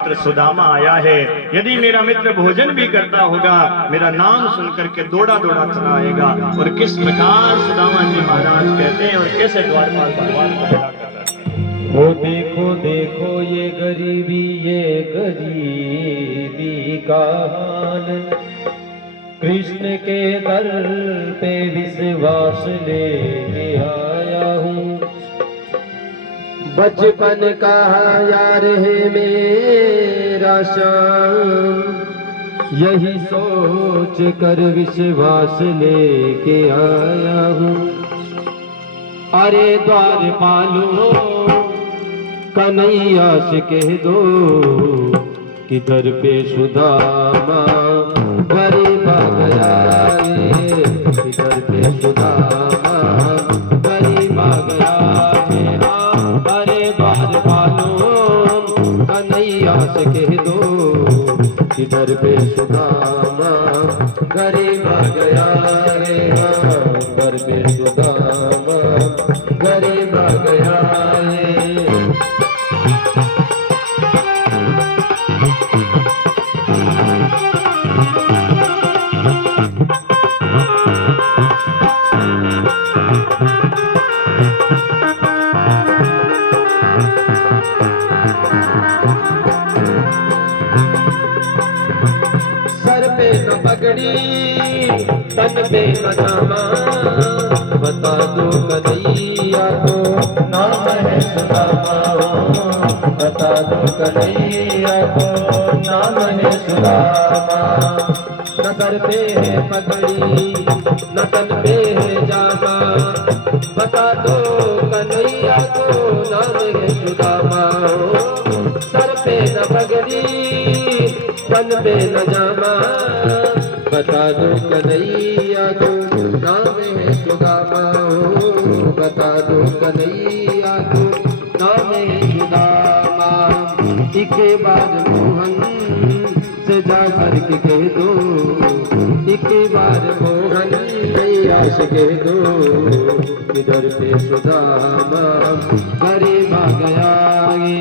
मित्र सुदामा आया है। यदि मेरा मित्र भोजन भी करता होगा, मेरा नाम सुनकर के दौड़ा दौड़ा चला आएगा। और किस प्रकार सुदामा जी महाराज कहते हैं और कैसे द्वारपाल भगवान को विदा कर रहे हैं। वो देखो देखो ये गरीबी का हाल, कृष्ण के दर पे विश्वास लेके आया हूँ। बचपन का यार है मेरा श्याम, यही सोच कर विश्वास लेके आया हूँ। अरे द्वारपालो कन्हैया से कह दो कि दर पे सुदामा गरीब आ गया है, कि दर पे सुदामा गरीब आ गया है। अरे द्वारपालो कन्हैया से कह दो कि दर पे सुदामा गरीब आ गया है, दर पे सुदामा गरीब आ गया है। सर पे न पगड़ी तन पे न जामा, बता दो कन्हैया को नाम है सुदामा। बता दो कन्हैया को नाम है सुदामा। न सर पे है पगड़ी न तन पे है जामा, बता दो कन्हैया को नाम है सुदामा। सर पे न पगड़ी तन पे न जामा, बता दो कन्हैया को नाम है सुदामा। बता दो कन्हैया को नाम है सुदामा। इके बाद मोहन से जा करके कह दो, इके बाद मोहन कन्हैया से कह दो कि दर पे सुदामा गरीब आ गया है।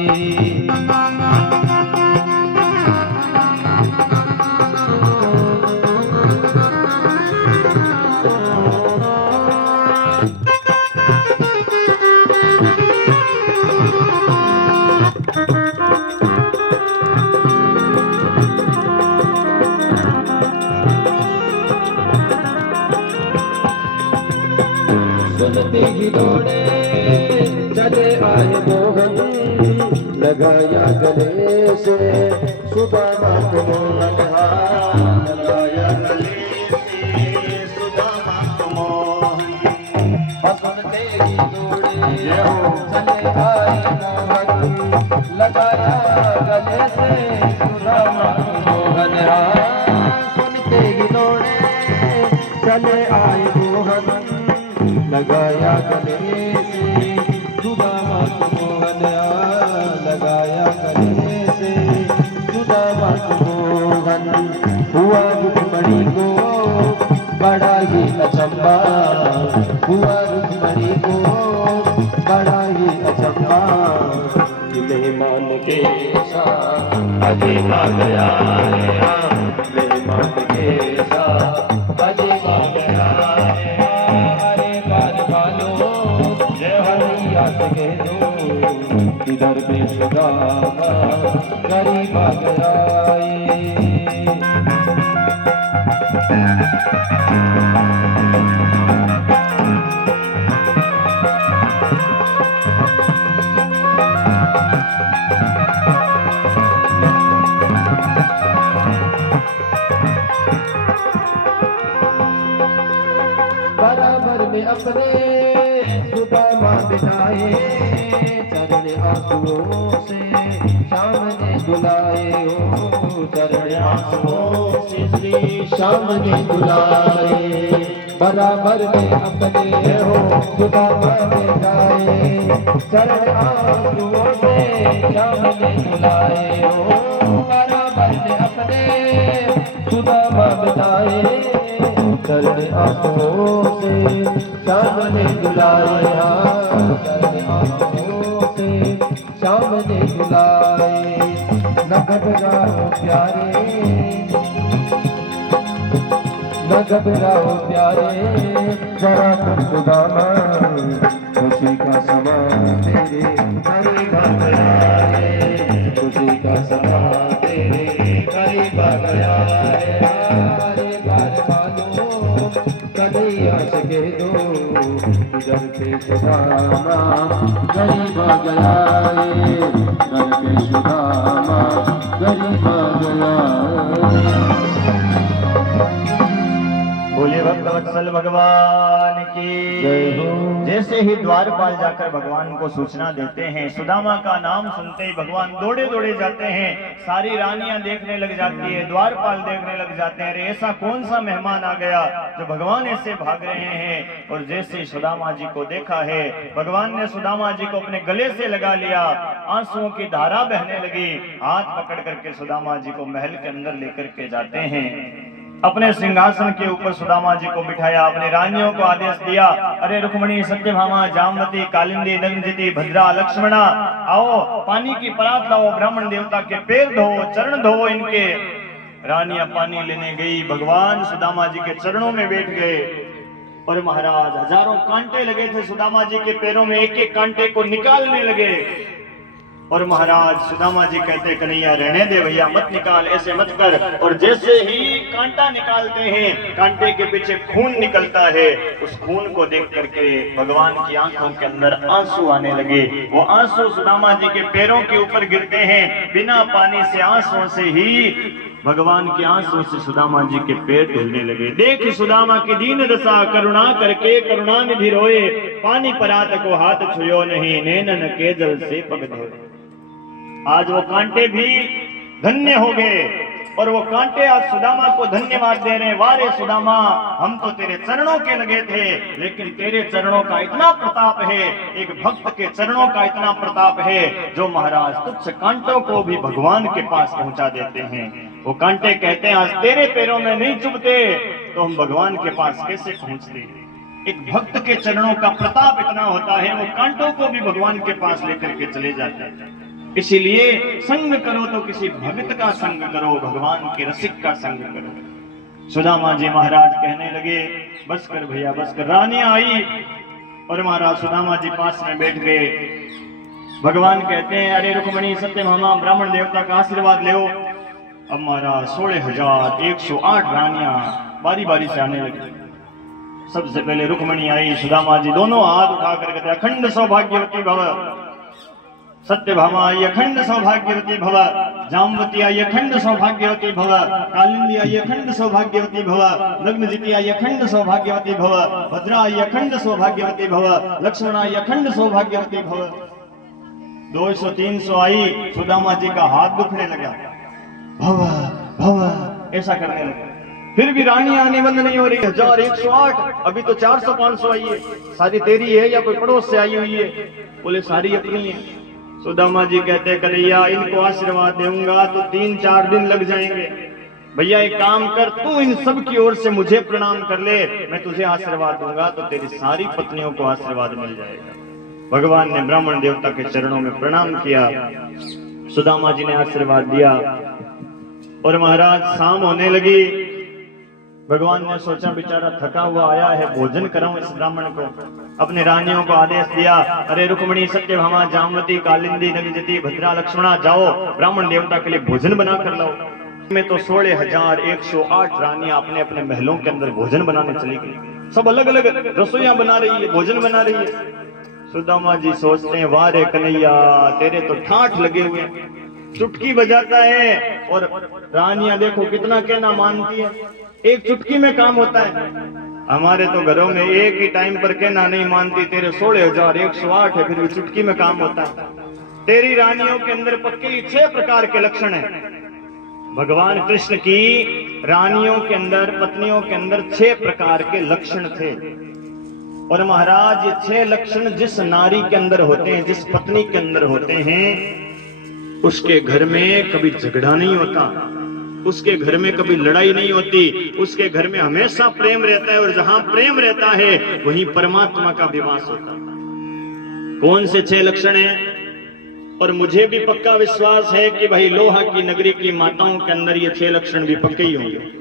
सुनते ही दौड़े चले आए मोहन, लगाया गले से सुदामा को मोहन। लगाया गले से सुदामा को मोहन। सुनते ही दौड़े चले आए मोहन, लगाया गले से सुदामा को मोहन। सुनते ही दौड़े चले आए मोहन, लगाया गले से सुदामा को मोहन। लगाया गले से सुदामा को मोहन। हुआ रुक्मणी को बड़ा ही अचंबा, हुआ रुक्मणी को बड़ा ही अचंबा कि मेहमान के साथ अजीब आ गया है, मेहमान के साथ अजीब आ गया है। इधर पे सुदामा गरीब आ गया है। बराबर में अपने सुदामा बिठाए, चरण आंसुओं से श्याम ने बुलाए। हो चरण आंसुओं से श्री श्याम ने बुलाए। बराबर में अपने हो सुदामा बिठाए, चरण आंसुओं से श्याम ने बुलाए। हो बराबर में अपने सुदामा बिठाए, चरण आंसुओं से श्याम ने बुलाए। चरण आंसुओं से श्याम ने बुलाए। न घबराओ प्यारे, न घबराओ प्यारे, जरा तुम सुदामा, खुशी का समा तेरे करीब आ गया है, खुशी का समा तेरे करीब आ गया है। अरे बार मानो कन्हैया से कह दो, इधर पे सुदामा गरीब आ गया है, इधर पे सुदामा गरीब आ गया है। बोले भक्तवत्सल भगवान की जय हो। जैसे ही द्वारपाल जाकर भगवान को सूचना देते हैं, सुदामा का नाम सुनते ही भगवान दौड़े दौड़े जाते हैं। सारी रानियां देखने लग जाती है, द्वारपाल देखने लग जाते हैं, अरे ऐसा कौन सा मेहमान आ गया जो भगवान ऐसे भाग रहे हैं। और जैसे ही सुदामा जी को देखा है, भगवान ने सुदामा जी को अपने गले से लगा लिया, आंसुओं की धारा बहने लगी। हाथ पकड़ करके सुदामा जी को महल के अंदर लेकर के जाते हैं। अपने सिंहासन के ऊपर सुदामा जी को बिठाया, अपने रानियों को आदेश दिया, अरे रुक्मणी, सत्यभामा, जामवती, कालिंदी, नग्नजिति, भद्रा, लक्ष्मणा, आओ पानी की परात लाओ, ब्राह्मण देवता के पैर धो, चरण धो इनके। रानियां पानी लेने गई, भगवान सुदामा जी के चरणों में बैठ गए। और महाराज हजारों कांटे लगे थे सुदामा जी के पैरों में, एक एक कांटे को निकालने लगे। और महाराज सुदामा जी कहते, कन्हैया रहने दे भैया, मत निकाल, ऐसे मत कर। और जैसे ही कांटा निकालते हैं, कांटे के पीछे खून निकलता है। उस खून को देख करके भगवान की आंखों के अंदर आंसू आने लगे। वो आंसू सुदामा जी के पैरों के ऊपर गिरते हैं। बिना पानी से, आंसुओं से ही भगवान के आंसू से सुदामा जी के पैर धुलने लगे। देख सुदामा की दीन दशा, करुणा करके करुणा निधि रोए, पानी परात को हाथ छुयो नहीं, नैनन के जल से पग धोए। आज वो कांटे भी धन्य हो गए, और वो कांटे आज सुदामा को धन्यवाद दे रहे हैं। वारे सुदामा, हम तो तेरे चरणों के लगे थे, लेकिन तेरे चरणों का इतना प्रताप है, एक भक्त के चरणों का इतना प्रताप है, जो महाराज तुच्छ कांटों को भी भगवान के पास पहुंचा देते हैं। वो कांटे कहते हैं, आज तेरे पैरों में नहीं चुभते तो हम भगवान के पास कैसे पहुंचते। एक भक्त के चरणों का प्रताप इतना होता है, वो कांटों को भी भगवान के पास लेकर के चले जाते हैं। इसीलिए संग करो तो किसी भक्त का संग करो, भगवान के रसिक का संग करो। सुदामा जी महाराज कहने लगे, बस कर भैया बस कर। रानियां आई और महाराज सुदामा जी पास में बैठ गए। भगवान कहते हैं, अरे रुक्मणी, सत्यभामा, ब्राह्मण देवता का आशीर्वाद ले। अब महाराज 16,108 रानियां बारी बारी से आने लगी। सबसे पहले रुक्मणी आई। सुदामा जी दोनों हाथ उठा कर कहते, अखंड सौभाग्यवती भव। सत्यभामा आई, अखंड सौभाग्यवती भव। जामवती आई, अखंड सौभाग्यवती भव। कालिंदी आई, अखंड सौभाग्यवती भव। नग्नजिति आई, अखंड सौभाग्यवती भव। भद्रा आई, अखंड सौभाग्यवती भव। लक्ष्मणा आई, अखंड सौभाग्यवती भव। 200-300 आई। सुदामा जी का हाथ दुखने लगा, भव भव ऐसा करने लगा। फिर भी रानी आने बंद नहीं हो रही। 1108, अभी तो 400-500 आई है। सारी तेरी है या कोई पड़ोस से आई हुई है? बोले सारी अपनी है। सुदामा जी कहते, कन्हैया, इनको आशीर्वाद दूंगा तो 3-4 दिन लग जाएंगे। भैया एक काम कर, तू इन सब की ओर से मुझे प्रणाम कर ले, मैं तुझे आशीर्वाद दूंगा तो तेरी सारी पत्नियों को आशीर्वाद मिल जाएगा। भगवान ने ब्राह्मण देवता के चरणों में प्रणाम किया। सुदामा जी ने आशीर्वाद दिया और महाराज शाम होने लगी। भगवान ने सोचा बेचारा थका हुआ आया है, भोजन कराऊं इस ब्राह्मण को। अपने रानियों को आदेश दिया, अरे रुक्मणी, सत्यभामा, जामवती, कालिंदी, नग्नजिति, भद्रा, लक्ष्मणा, जाओ ब्राह्मण देवता के लिए भोजन बना कर लाओ। में तो 16,108 रानियां अपने अपने महलों के अंदर भोजन बनाने चली गई। सब अलग अलग रसोइयां बना रही है, भोजन बना रही है। सुदामा जी सोचते हैं, वाह रे कन्हैया, तेरे तो ठाठ लगे हुए। चुटकी बजाता है और रानियां देखो कितना कहना मानती है। एक चुटकी में काम होता है। हमारे तो घरों में एक ही टाइम पर कहना नहीं मानती। तेरे 16,108 है, फिर भी चुटकी में काम होता है। तेरी रानियों के अंदर पक्के 6 प्रकार के लक्षण हैं। भगवान कृष्ण की रानियों के अंदर, पत्नियों के अंदर 6 प्रकार के लक्षण थे। और महाराज ये 6 लक्षण जिस नारी के अंदर होते हैं, जिस पत्नी के अंदर होते हैं, उसके घर में कभी झगड़ा नहीं होता, उसके घर में कभी लड़ाई नहीं होती, उसके घर में हमेशा प्रेम रहता है। और जहां प्रेम रहता है वहीं परमात्मा का विवास होता है। कौन से 6 लक्षण हैं? और मुझे भी पक्का विश्वास है कि भाई लोहा की नगरी की माताओं के अंदर ये 6 लक्षण भी पक्के ही होंगे।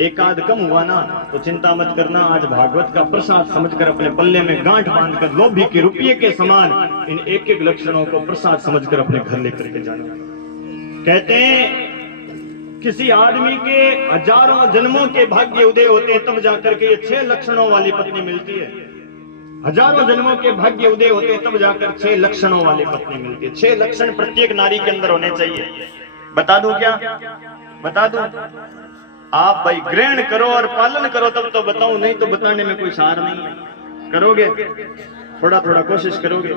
एक आध कम हुआ ना तो चिंता मत करना, आज भागवत का प्रसाद समझकर अपने पल्ले में गांठ बांधकर लोभी के रुपये के समान इन एक एक लक्षणों को प्रसाद समझकर अपने घर लेकर के जाना। कहते हैं किसी आदमी के हजारों जन्मों के भाग्य उदय होते हैं तब जाकर के ये 6 लक्षणों वाली पत्नी मिलती है। हजारों जन्मों के भाग्य उदय होते हैं तब जाकर 6 लक्षणों वाली पत्नी मिलती है। 6 लक्षण प्रत्येक नारी के अंदर होने चाहिए। बता दूं क्या? बता दूं? आप भाई ग्रहण करो और पालन करो तब तो बताऊं, नहीं तो बताने में कोई सार नहीं है। करोगे? थोड़ा थोड़ा कोशिश करोगे।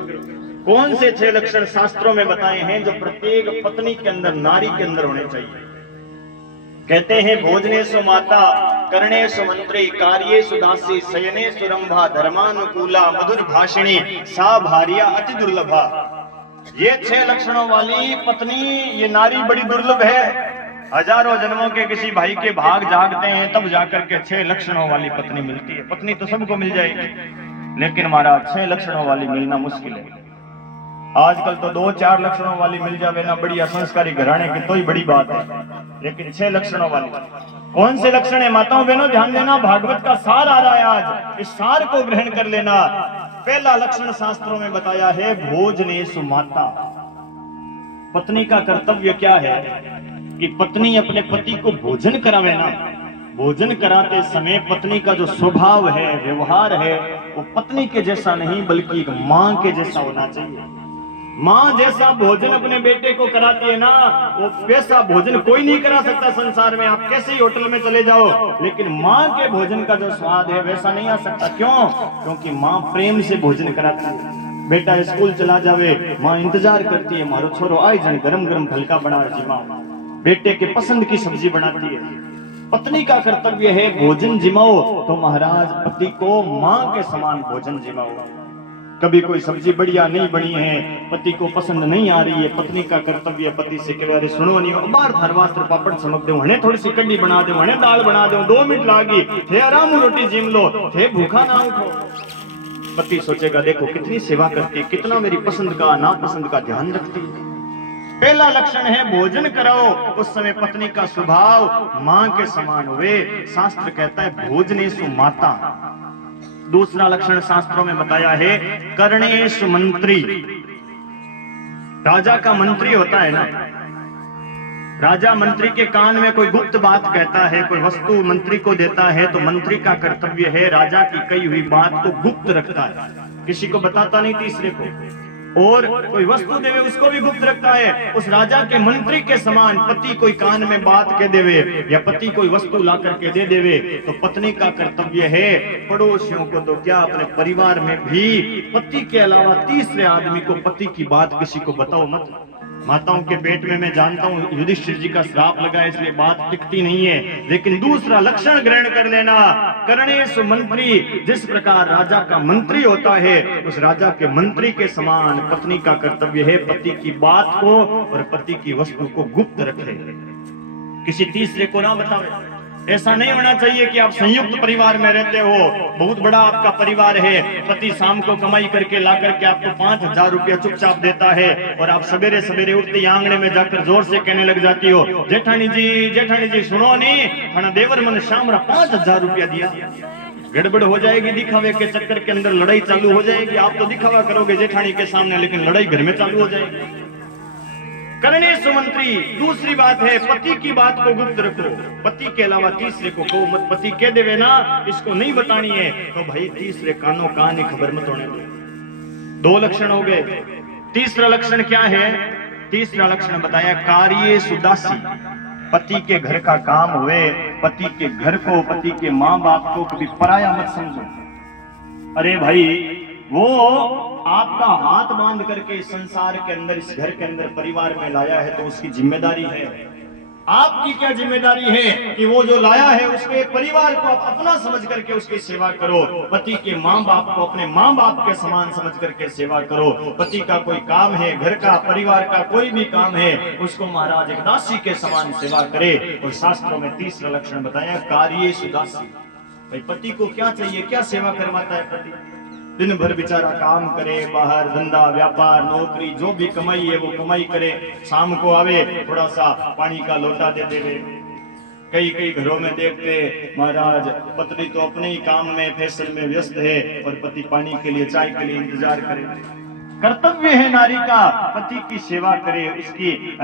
कौन से 6 लक्षण शास्त्रों में बताए हैं जो प्रत्येक पत्नी के अंदर, नारी के अंदर होने चाहिए? कहते हैं भोजनेषु माता, कर्णेषु मंत्री, कार्येषु दासी, शयनेषु रंभा, धर्मानुकूला, मधुर भाषिणी, सा भार्या अति दुर्लभा। ये 6 लक्षणों वाली पत्नी, ये नारी बड़ी दुर्लभ है। हजारों जन्मों के किसी भाई के भाग जागते हैं तब जाकर के 6 लक्षणों वाली पत्नी मिलती है। पत्नी तो सबको मिल जाएगी, लेकिन हमारा 6 लक्षणों वाली मिलना मुश्किल है। आजकल तो 2-4 लक्षणों वाली मिल जावे ना बड़ी असंस्कारी घराने की तो ही बड़ी बात है, लेकिन 6 लक्षणों वाली कौन से लक्षण है? माताओं बहनों ध्यान देना, भागवत का सार आ रहा है आज, इस सार को ग्रहण कर लेना। पहला लक्षण शास्त्रों में बताया है भोजनेषु माता। पत्नी का कर्तव्य क्या है कि पत्नी अपने पति को भोजन करावे ना। भोजन कराते समय पत्नी का जो स्वभाव है, व्यवहार है, वो पत्नी के जैसा नहीं बल्कि एक मां के जैसा होना चाहिए। मां जैसा भोजन अपने बेटे को कराती है ना, वो वैसा भोजन कोई नहीं करा सकता संसार में। आप कैसे ही होटल में चले जाओ, लेकिन मां के भोजन का जो स्वाद है वैसा नहीं आ सकता। क्यों? क्योंकि मां प्रेम से भोजन कराती है। बेटा स्कूल चला जावे, मां इंतजार करती है, मारो छोरो आए जाए, गरम गरम हल्का बना जिमा, बेटे के पसंद की सब्जी बनाती है। पत्नी का कर्तव्य है भोजन जिमाओ तो महाराज पति को मां के समान भोजन जिमाओ। कभी कोई सब्जी बढ़िया नहीं बनी है, पति को पसंद नहीं आ रही है, पत्नी का कर्तव्य पति से कहे अरे सुनो नहीं, बार थरवास्त्र पापड़ चमक दो, हने थोड़ी सी कड्डी बना दो, हने दाल बना दो, 2 मिनट लागी थे, आराम रोटी जिम लो थे, भूखा ना उठो। पति सोचेगा देखो कितनी सेवा करती है, कितना मेरी पसंद का नापसंद का ध्यान रखती है। पहला लक्षण है भोजन कराओ, उस समय पत्नी का स्वभाव मां के समान हुए। शास्त्र कहता है भोजनेषु माता। दूसरा लक्षण शास्त्रों में बताया है कर्णेषु मंत्री। राजा का मंत्री होता है ना, राजा मंत्री के कान में कोई गुप्त बात कहता है, कोई वस्तु मंत्री को देता है तो मंत्री का कर्तव्य है राजा की कही हुई बात को गुप्त रखता है, किसी को बताता नहीं तीसरे को। और कोई वस्तु देवे उसको भी गुप्त रखता है। उस राजा के मंत्री के समान पति कोई कान में बात कह देवे या पति कोई वस्तु ला करके दे देवे तो पत्नी का कर्तव्य है पड़ोसियों को तो क्या अपने परिवार में भी पति के अलावा तीसरे आदमी को पति की बात किसी को बताओ मत। माताओं के पेट में मैं जानता हूं युधिष्ठिर जी का श्राप लगा है इसलिए बात टिकती नहीं है, लेकिन दूसरा लक्षण ग्रहण कर लेना कर्णेषु मंत्री। जिस प्रकार राजा का मंत्री होता है उस राजा के मंत्री के समान पत्नी का कर्तव्य है पति की बात को और पति की वस्तु को गुप्त रखे, किसी तीसरे को ना बतावे। ऐसा नहीं होना चाहिए कि आप संयुक्त परिवार में रहते हो, बहुत बड़ा आपका परिवार है, पति शाम को कमाई करके ला करके आपको 5,000 रुपया चुपचाप देता है और आप सवेरे सवेरे उठते आंगने में जाकर जोर से कहने लग जाती हो जेठानी जी सुनो नहीं खाना देवर मन शाम 5,000 रुपया दिया। गड़बड़ हो जाएगी, दिखावे के चक्कर के अंदर लड़ाई चालू हो जाएगी। आप तो दिखावा करोगे जेठानी के सामने लेकिन लड़ाई घर में चालू हो जाएगी। कर्णेषु मंत्री। दूसरी बात है पति की बात को गुप्त रखो, पति के अलावा तीसरे को कहो मत। पति कह देवे ना इसको नहीं बतानी है तो भाई तीसरे कानों कान खबर मत होने दो। 2 लक्षण हो गए। तीसरा लक्षण क्या है? तीसरा लक्षण बताया कार्येषु दासी। पति के घर का काम हुए, पति के घर को, पति के माँ बाप को कभी पराया मत समझो। अरे भाई वो आपका हाथ बांध करके इस संसार के अंदर, इस घर के अंदर, परिवार में लाया है तो उसकी जिम्मेदारी है। आपकी क्या जिम्मेदारी है कि वो जो लाया है उसके परिवार को आप अपना समझ करके उसकी सेवा करो। पति के माँ बाप को अपने माँ बाप के समान समझ करके सेवा करो। पति का कोई काम है, घर का, परिवार का कोई भी काम है, उसको महाराज एक दासी के समान सेवा करे। और शास्त्रों में तीसरा लक्षण बताया कार्येषु दासी। भाई पति को क्या चाहिए, क्या सेवा करवाता है पति? दिन भर बेचारा काम करे, बाहर धंधा व्यापार नौकरी जो भी कमाई है वो कमाई करे, शाम को आवे थोड़ा सा पानी का लोटा दे देवे। कई कई घरों में देखते महाराज पत्नी तो अपने ही काम में फैशन में व्यस्त है और पति पानी के लिए चाय के लिए इंतजार करे। कर्तव्य है नारी का पति की सेवा करे, उसकी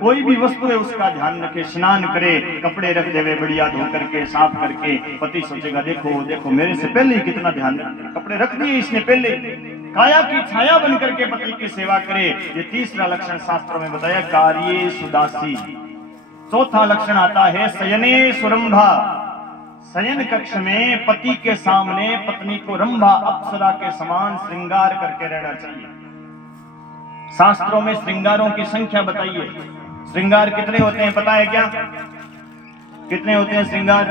कोई भी वस्तु है उसका ध्यान रखे, स्नान करे, कपड़े रख देवे बढ़िया धो करके साफ करके। पति सोचेगा देखो देखो मेरे से पहले ही कितना ध्यान रखे, कपड़े रख दिए इसने पहले। काया की छाया बन करके पति की सेवा करे। ये तीसरा लक्षण शास्त्रों में बताया कार्ये सुदासी। चौथा लक्षण आता है शयने सुरंभा। शयन कक्ष में पति के सामने पत्नी को रंभा अप्सरा के समान श्रृंगार करके रहना चाहिए। शास्त्रों में श्रृंगारों की संख्या बताइए, श्रृंगार कितने होते हैं पता है क्या? कितने होते हैं श्रृंगार?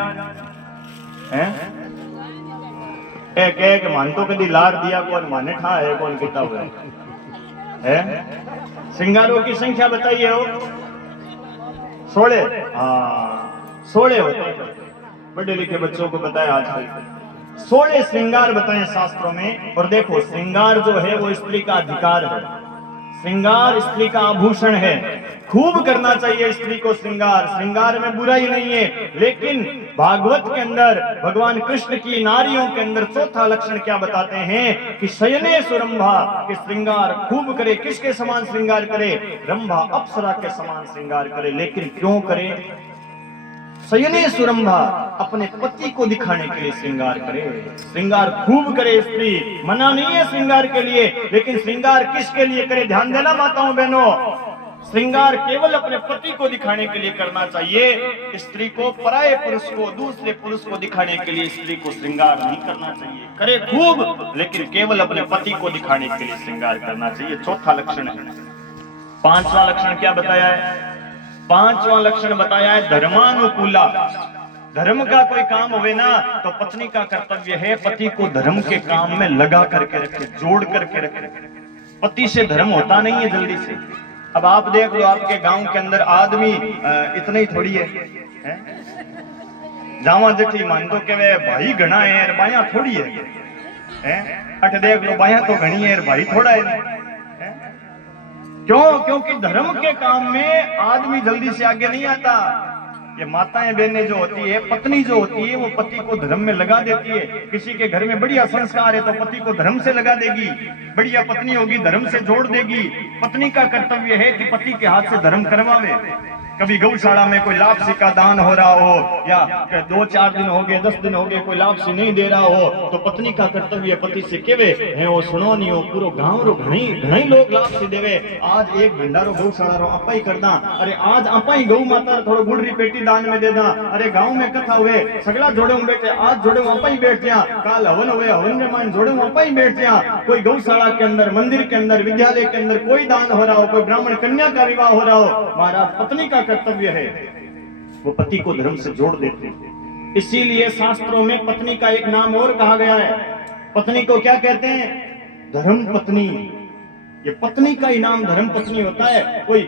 एक एक मान तो कभी लार दिया कौन माने ठा है कौन कितना हुआ है? श्रृंगारों की संख्या बताइए हो। 16। हाँ 16 होते हैं, बड़े लिखे बच्चों को बताया आजकल। 16 श्रृंगार बताएं शास्त्रों में। और देखो श्रृंगार जो है वो स्त्री का अधिकार है, श्रृंगार स्त्री का आभूषण है, खूब करना चाहिए स्त्री को श्रृंगार। श्रृंगार में बुराई नहीं है, लेकिन भागवत के अंदर भगवान कृष्ण की नारियों के अंदर चौथा लक्षण क्या बताते हैं कि शयने सुरंभा, कि श्रृंगार खूब करे। किसके समान श्रृंगार करे? रंभा अप्सरा के समान श्रृंगार करे। लेकिन क्यों करे? शयने सुरंभा, अपने पति को दिखाने के लिए श्रृंगार करे। श्रृंगार खूब करे स्त्री, मना नहीं है श्रृंगार के लिए, लेकिन श्रृंगार किसके लिए करे? ध्यान देना माताओं बहनों, श्रृंगार केवल अपने पति को दिखाने के लिए करना चाहिए। स्त्री को पराये पुरुष को, दूसरे पुरुष को दिखाने के लिए स्त्री को श्रृंगार नहीं करना चाहिए। करे खूब, लेकिन केवल अपने पति को दिखाने के लिए श्रृंगार करना चाहिए। चौथा लक्षण है। पांचवा लक्षण क्या बताया है? पांचवा लक्षण बताया है धर्मानुकूला। धर्म का कोई काम होवे ना तो पत्नी का कर्तव्य है पति को धर्म के काम में लगा करके रखे, जोड़ करके रखे। पति से धर्म होता नहीं है जल्दी से। अब आप देख लो आपके गांव के अंदर आदमी इतना ही थोड़ी है, जावा जेठी मान दो के वे भाई घना है और बाया थोड़ी है। अठ देख लो बाया तो घनी है और भाई थोड़ा है। क्यों? क्योंकि धर्म के काम में आदमी जल्दी से आगे नहीं आता। ये माताएं बहनें जो होती है, पत्नी जो होती है, वो पति को धर्म में लगा देती है। किसी के घर में बढ़िया संस्कार है तो पति को धर्म से लगा देगी, बढ़िया पत्नी होगी धर्म से जोड़ देगी। पत्नी का कर्तव्य है कि पति के हाथ से धर्म करवावे। कभी गौशाला में कोई लापसी का दान हो रहा हो या 2-4 दिन हो गए 10 दिन हो गए कोई लापसी नहीं दे रहा हो तो पत्नी का कर्तव्य पति से केवे है वो सुनो नहीं हो पूरो गांव रो घणी लोग लापसी देवे। आज एक भंडारो गौशाला रो आपा ही करना, अरे आज आपा ही गौ माता थोड़ो गुड़री पेटी दान में देना। अरे गांव में कथा हुए सगला जोड़े बैठे, आज जोड़े आपा ही बैठ जा, काल हवन हुए हवन में मान जोड़े आपा ही बैठ जा। कोई गौशाला के अंदर, मंदिर के अंदर, विद्यालय के अंदर कोई दान हो रहा हो, कोई ब्राह्मण कन्या का विवाह हो रहा हो, महाराज पत्नी का कर्तव्य है वो पति को धर्म से जोड़ देते हैं। इसीलिए शास्त्रों में पत्नी का एक नाम और कहा गया है। पत्नी को क्या कहते हैं? धर्म पत्नी। ये पत्नी का ही नाम धर्म पत्नी होता है। कोई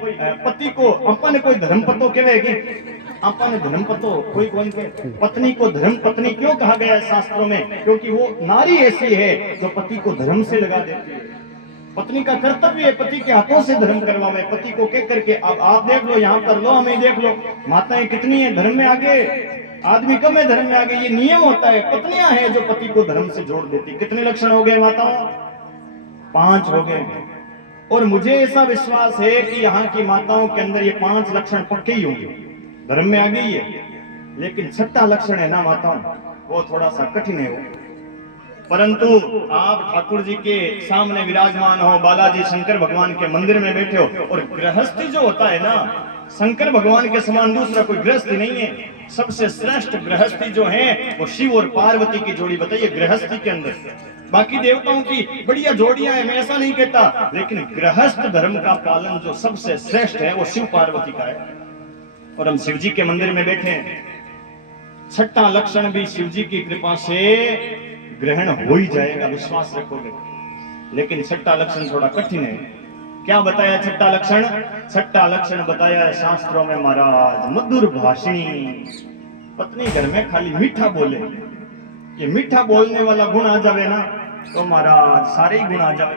पति को अपन कोई धर्म पतो कहेगी, अपन धर्म पतो कोई कौन के। पत्नी को धर्म पत्नी क्यों कहा गया है शास्त्रों में? क्योंकि वो नारी ऐसी है जो पति को धर्म से लगा देती है। पत्नी का कर्तव्य है पति के हाथों से धर्म करवावे, पति को कह करके। अब आप देख लो यहाँ पर लो, हमें देख लो, माताएं कितनी है धर्म में आगे, आदमी कम है धर्म में आगे। ये नियम होता है, पत्नियां हैं जो पति को धर्म से जोड़ देती। कितने लक्षण हो गए माताओं? 5 हो गए। और मुझे ऐसा विश्वास है कि यहाँ की माताओं के अंदर ये 5 लक्षण पक्के ही होंगे, धर्म में आ गई है। लेकिन 6ठा लक्षण है ना माताओं, वो थोड़ा सा कठिन है। वो परंतु आप ठाकुर जी के सामने विराजमान हो, बालाजी शंकर भगवान के मंदिर में बैठे हो, और गृहस्थी जो होता है ना, शंकर भगवान के समान दूसरा कोई गृहस्थी नहीं है। सबसे श्रेष्ठ गृहस्थी जो है वो शिव और पार्वती की जोड़ी बताइए गृहस्थी के अंदर। बाकी देवताओं की बढ़िया जोड़ियां हैं, मैं ऐसा नहीं कहता, लेकिन गृहस्थ धर्म का पालन जो सबसे श्रेष्ठ है वो शिव पार्वती का है। और हम शिव जी के मंदिर में बैठे हैं। 6ठा लक्षण भी शिव जी की कृपा से ग्रहण हो ही जाएगा, विश्वास रखोगे। लेकिन 6ठा लक्षण थोड़ा कठिन है। क्या बताया 6ठा लक्षण? 6ठा लक्षण बताया है शास्त्रों में महाराज मधुर भाषिणी। पत्नी घर में खाली मीठा बोले, ये मीठा बोलने वाला गुण आ जावे ना तो महाराज सारे ही गुण आ जावे।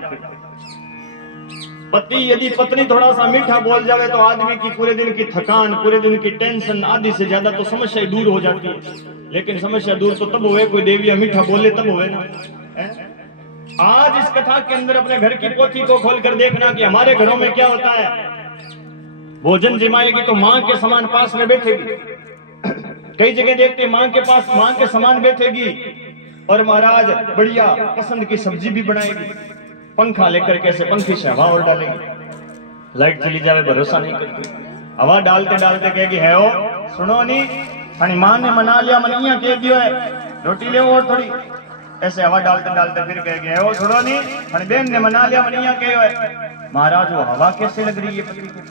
पति यदि पत्नी थोड़ा सा मीठा बोल जावे तो आदमी की पूरे दिन की थकान, पूरे दिन की टेंशन आदि से ज्यादा तो समस्या दूर हो जाती है। लेकिन समस्या दूर तो तब हुए कोई देवी मीठा बोले तब हुए ना। आज इस कथा के अंदर अपने घर की पोथी को खोलकर देखना कि हमारे घरों में क्या होता है। भोजन जिमाएगी तो मां के समान पास में बैठेगी। कई जगह देखते हैं मां के पास मां के समान बैठेगी और महाराज बढ़िया पसंद की सब्जी भी बनाएगी। पंखा लेकर कैसे पंखे से हवा और डालेगी। लाइट चली जावे भरोसा नहीं करती। हवा डालते डालते कहेगी है ओ सुनो नहीं हनी मां ने मना लिया मनिया कह दियो है रोटी ले और थोड़ी। ऐसे हवा डालते डालते फिर कहेगी है ओ सुनो नहीं हनी बहन ने मना लिया मनिया कह है। महाराज वो हवा कैसे लग रही है पति को।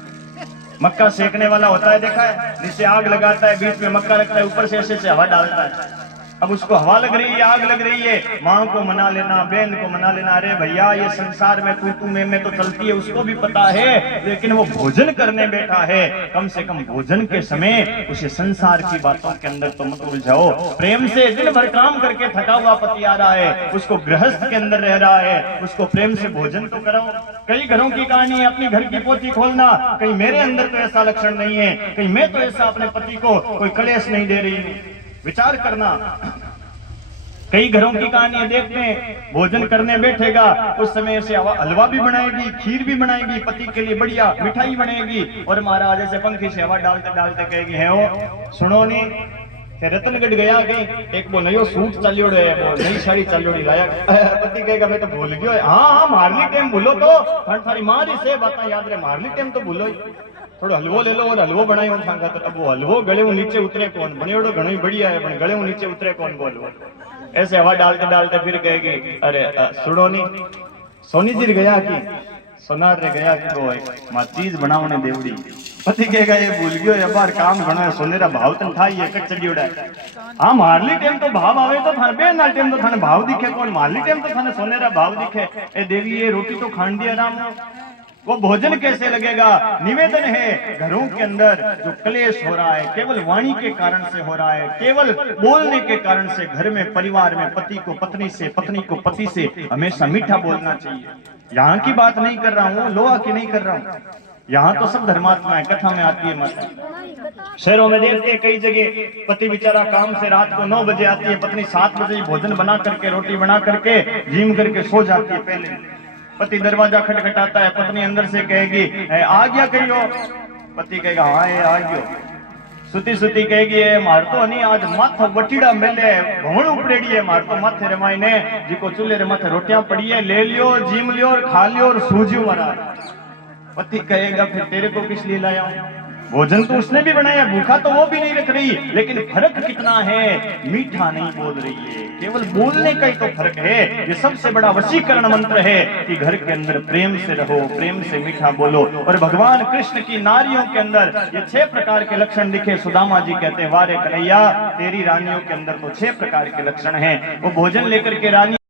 मक्का सेकने वाला होता है देखा है, नीचे आग लगाता है बीच में मक्का रखता है ऊपर से ऐसे हवा डालता है। अब उसको हवा लग रही है आग लग रही है, माँ को मना लेना बहन को मना लेना अरे भैया ये संसार में तू मैं तो चलती है उसको भी पता है, लेकिन वो भोजन करने बैठा है कम से कम भोजन के समय उसे संसार की बातों के अंदर तो मत उलझाओ। प्रेम से दिन भर काम करके थका हुआ पति आ रहा है, उसको गृहस्थ के अंदर रह रहा है, उसको प्रेम से भोजन तो कराओ। कई घरों की कहानी है, अपनी घर की पोथी खोलना, कहीं मेरे अंदर तो ऐसा लक्षण नहीं है, कहीं मैं तो ऐसा अपने पति को कोई कलेश नहीं दे रही हूँ। विचार करना। कई घरों की कहानियां देखते हैं, भोजन करने बैठेगा उस समय से हलवा भी बनाएगी, खीर भी बनाएगी, पति के लिए बढ़िया मिठाई बनेगी और महाराज ऐसे पंखी से हवा डालते डालते कहेगी है ओ सुनो नी रतनगढ़ गया कहीं एक वो नयो सूट चलियोड़ो है, वो नई साड़ी चलियोड़ी लाया। पति कहेगा मैं तो भूल गयो। हाँ मारली टाइम भूलो तो थारी मारी से बात याद रहे, मारली टाइम तो भूलो। थोड़ो हलवो ले लो और हलवो बनायो सांगा तो अब वो हलवो गले नीचे उतरे कौन बनेड़ो घणो बढ़िया है पण गले नीचे उतरे कौन बोलो। ऐसे हवा डालते डालते फिर कहेगी अरे सुनो नी सोनी जी गया कि सोनार रे गया कि वो मां चीज बनावने देवड़ी। पति कहेगा ये भूल गयो या बार काम घणो है सोनेरा भाव तन था ये कट चलियोड़ा है। हां मारली टाइम तो भाव आवे तो थाने बे ना टाइम तो थाने भाव दिखे कौन, मारली टाइम तो थाने सोनेरा भाव दिखे। ए देवी ये रोटी तो खान दी आराम वो भोजन कैसे लगेगा। निवेदन है घरों के अंदर जो क्लेश हो रहा है केवल वाणी के कारण से हो रहा है, केवल बोलने के कारण से घर में परिवार में पति को पत्नी से पत्नी को पति से हमेशा मीठा बोलना चाहिए। यहाँ की बात नहीं कर रहा हूँ, लोहा की नहीं कर रहा हूँ, यहाँ तो सब धर्मात्मा है, कथा में आती है माता। शहरों में देखते हैं कई जगह पति बेचारा काम से रात को 9 बजे आती है, पत्नी 7 बजे भोजन बना करके रोटी बना करके जिम करके सो जाती है। पहले पति दरवाजा खटखटाता है, पत्नी अंदर से कहेगी आ गया कहियो। पति कहेगा हाँ ये आ गयो। सुती सुती कहेगी मार तो नहीं आज माथा वटीड़ा मेले भवण उपड़ेड़ी है, मार तो माथे रे मायने जिको चूल्हे रे माथे रोटियां पड़ी है ले लियो जिम लियो और खा लियो और सो जियो महाराज। पति कहेगा फिर तेरे को किस लिए लाया हूं, भोजन तो उसने भी बनाया, भूखा तो वो भी नहीं रख रही, लेकिन फर्क कितना है मीठा नहीं बोल रही है, केवल बोलने का ही तो फर्क है। ये सबसे बड़ा वशीकरण मंत्र है कि घर के अंदर प्रेम से रहो, प्रेम से मीठा बोलो। और भगवान कृष्ण की नारियों के अंदर ये 6 प्रकार के लक्षण दिखे। सुदामा जी कहते हैं वारे कन्हैया तेरी रानियों के अंदर तो 6 प्रकार के लक्षण हैं। वो भोजन लेकर के रानी